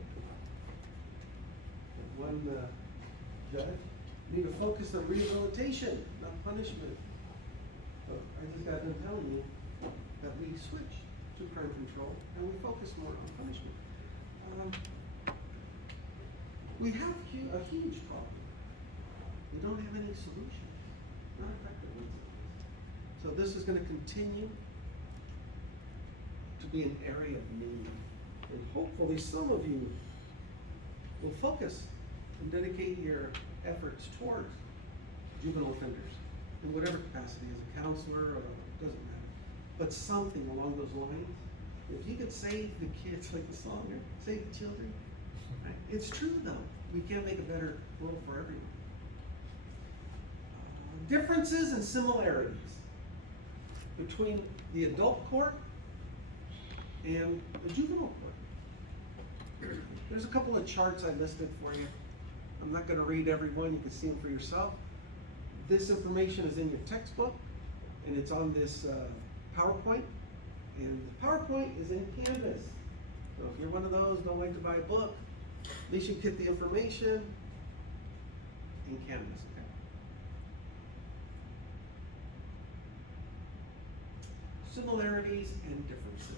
One judge need to focus on rehabilitation, not punishment. But I just got done telling you that we switched to crime control and we focus more on punishment. We have a huge problem. We don't have any solutions, not effective ones. So this is going to continue to be an area of need. And hopefully some of you will focus and dedicate your efforts towards juvenile offenders in whatever capacity, as a counselor or doesn't matter. But something along those lines. If you could save the kids, like the song there, save the children. Right? It's true though. We can make a better world for everyone. Differences and similarities between the adult court and the juvenile court. There's a couple of charts I listed for you. I'm not going to read every one. You can see them for yourself. This information is in your textbook, and it's on this PowerPoint. And the PowerPoint is in Canvas. So if you're one of those, don't wait to buy a book. At least you get the information in Canvas. Okay? Similarities and differences.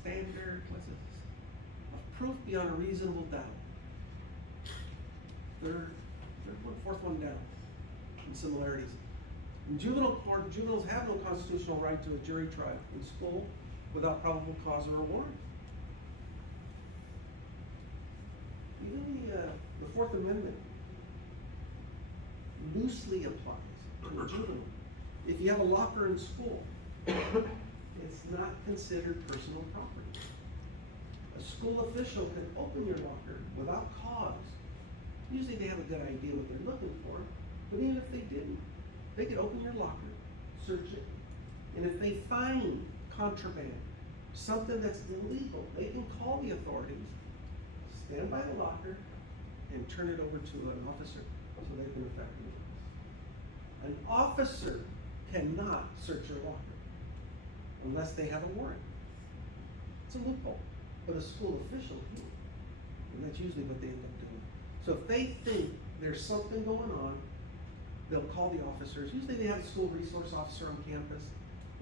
Standard, what's this? Of proof beyond a reasonable doubt. Third one, fourth one down in similarities. In juvenile court, juveniles have no constitutional right to a jury trial in school without probable cause or a warrant. Even the Fourth Amendment loosely applies to a juvenile. If you have a locker in school, it's not considered personal property. A school official can open your locker without cause. Usually they have a good idea what they're looking for, but even if they didn't, they could open your locker, search it, and if they find contraband, something that's illegal, they can call the authorities, stand by the locker, and turn it over to an officer so they can effect the arrest. An officer cannot search your locker unless they have a warrant. It's a loophole, but a school official can, and that's usually what they end up doing. So if they think there's something going on, they'll call the officers. Usually they have a school resource officer on campus,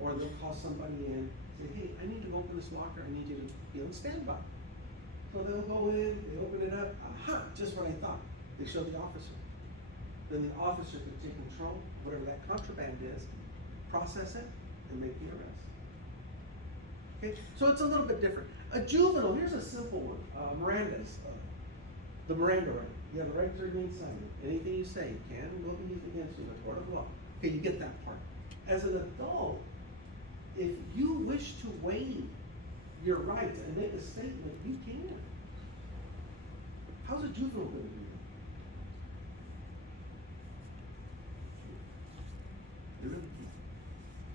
or they'll call somebody in, say, hey, I need to open this locker, I need you to be on standby. So they'll go in, they open it up, aha, just what I thought. They show the officer. Then the officer can take control, whatever that contraband is, process it, and make the arrest. Okay, so it's a little bit different. A juvenile, here's a simple one, Miranda's, the Miranda right. You have the right to remain silent. Anything you say can and will be used against you in a court of law. Okay, you get that part. As an adult, if you wish to waive your rights and make a statement, you can. How's a juvenile going to do that?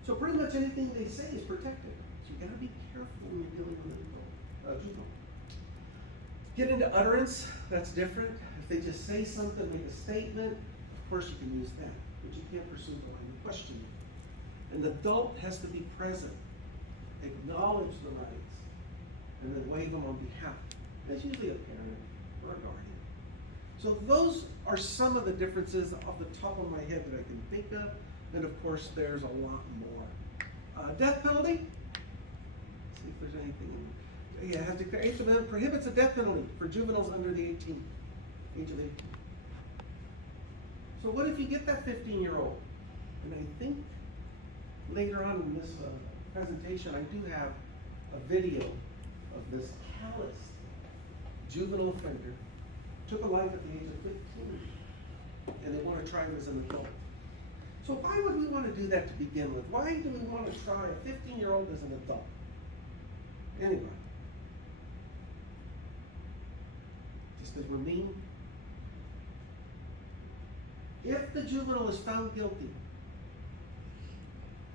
So pretty much anything they say is protected. So you gotta be careful when you're dealing with a juvenile. Get into utterance, that's different. If they just say something, make a statement, of course you can use that, but you can't pursue the line of questioning. An adult has to be present, acknowledge the rights, and then waive them on behalf. That's usually a parent or a guardian. So those are some of the differences off the top of my head that I can think of, and of course there's a lot more. Death penalty, let's see if there's anything in there. Yeah, it has to, 8th Amendment prohibits a death penalty for juveniles under the age of 18. So what if you get that 15-year-old? And I think later on in this presentation, I do have a video of this callous juvenile offender, took a life at the age of 15, and they want to try him as an adult. So why would we want to do that to begin with? Why do we want to try a 15-year-old as an adult? Anyway. Just because we're mean? If the juvenile is found guilty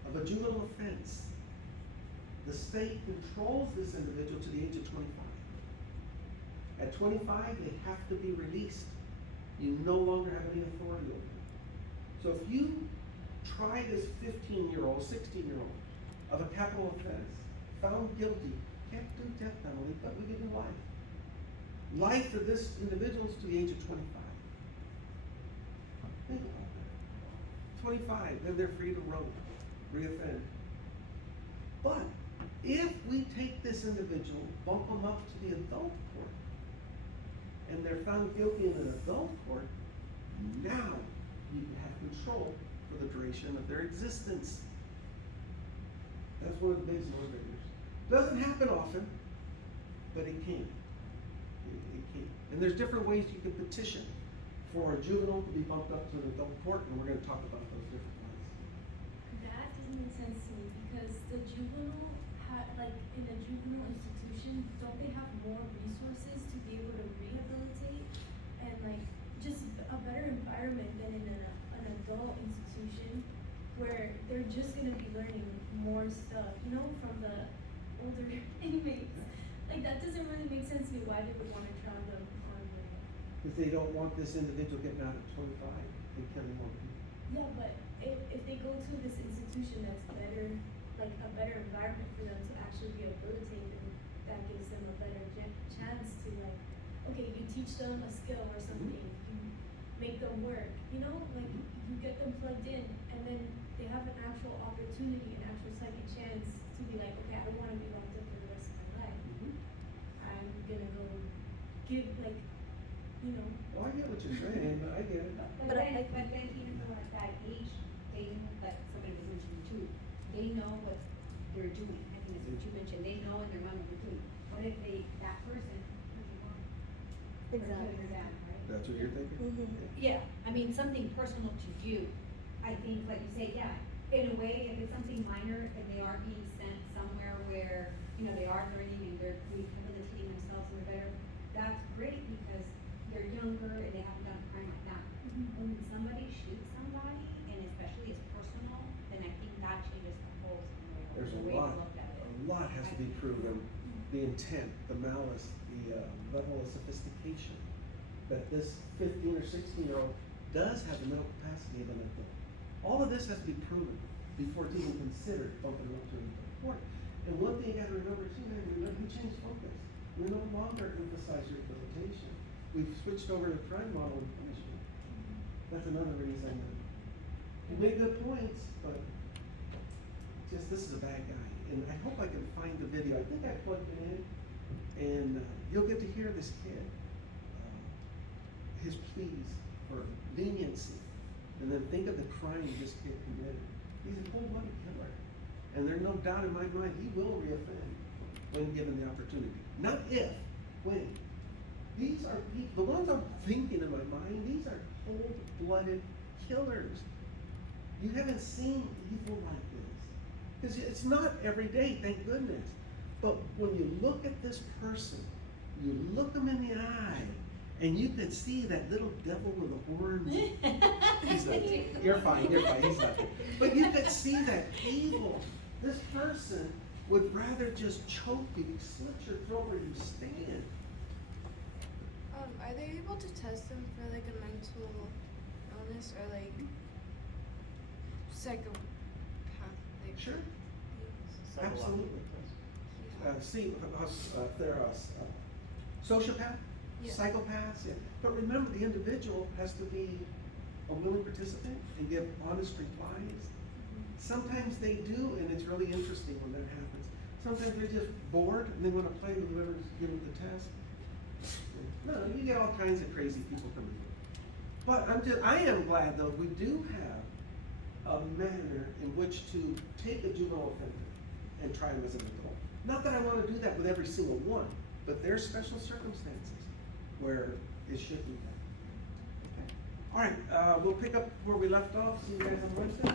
of a juvenile offense, the state controls this individual to the age of 25. At 25, they have to be released. You no longer have any authority over them. So if you try this 15-year-old, 16-year-old of a capital offense, found guilty, can't do death penalty, but we give him life. Life for this individual is to the age of 25. Think about that. 25, then they're free to roam, reoffend. But if we take this individual, bump them up to the adult court, and they're found guilty in an adult court, now you have control for the duration of their existence. That's one of the biggest motivators. Doesn't happen often, but it can. It can. And there's different ways you can petition for a juvenile to be bumped up to an adult court, and we're going to talk about those different ones. That doesn't make sense to me because the juvenile, like in a juvenile institution, don't they have more resources to be able to rehabilitate and like just a better environment than in an adult institution where they're just gonna be learning more stuff, you know, from the older inmates. Like that doesn't really make sense to me. Why they would want to drown them on the. Because they don't want this individual getting out at 25 and killing more people. Yeah, but if they go to this institution that's better, like a better environment for them to actually rehabilitate, then that gives them a better chance to like, okay, you teach them a skill or something, you make them work, you know, like you get them plugged in, and then they have an actual opportunity, an actual second chance to be like, okay, I don't want to be locked up for the rest of my life. I'm gonna go give like, you know. Oh, I get what you're saying, but I get it. But then even though at that age, they, like somebody was mentioning too, they know what they're doing. I think that's what you mentioned. They know in their mind what they're doing. What if that person, Exactly. your dad, right? That's what you're thinking? Yeah, I mean, something personal to you. I think, like you say, yeah, in a way, if it's something minor and they are being sent somewhere where, you know, they are learning and they're rehabilitating themselves and they're better, that's great because they're younger and they haven't done a crime like that. When somebody shoots somebody, and especially it's personal, then I think that changes the whole scenario, There's the a way lot, to look at it. a lot has to be proven. The intent, the malice, the level of sophistication. That this 15 or 16-year-old does have the mental capacity of an adult. All of this has to be proven before it's even considered bumping them up to an adult court. And one thing you gotta remember too, we changed focus. We no longer emphasize rehabilitation. We've switched over to crime model and punishment. That's another reason. You made good points, but just this is a bad guy. And I hope I can find the video. I think I plugged it in, and you'll get to hear this kid, his pleas for leniency, and then think of the crime this kid committed. He's a cold-blooded killer, and there's no doubt in my mind he will reoffend when given the opportunity. Not if, when. These are people, the ones I'm thinking in my mind, these are cold-blooded killers. You haven't seen evil like this. Because it's not every day, thank goodness. But when you look at this person, you look them in the eye, and you could see that little devil with the horns. You're fine, he's not. But you could see that evil. This person would rather just choke you, slit your throat where you stand. Are they able to test them for like a mental illness or like psychopathic? Sure. Absolutely. They're sociopath, psychopaths, yeah. But remember, the individual has to be a willing participant and give honest replies. Sometimes they do, and it's really interesting when that happens. Sometimes they're just bored and they want to play with whoever's giving the test. No, you get all kinds of crazy people coming in. But I am glad though we do have a manner in which to take a juvenile offender and try him as an adult. Not that I want to do that with every single one, but there's special circumstances where it should be done. Okay. All right, we'll pick up where we left off. See you guys on Wednesday.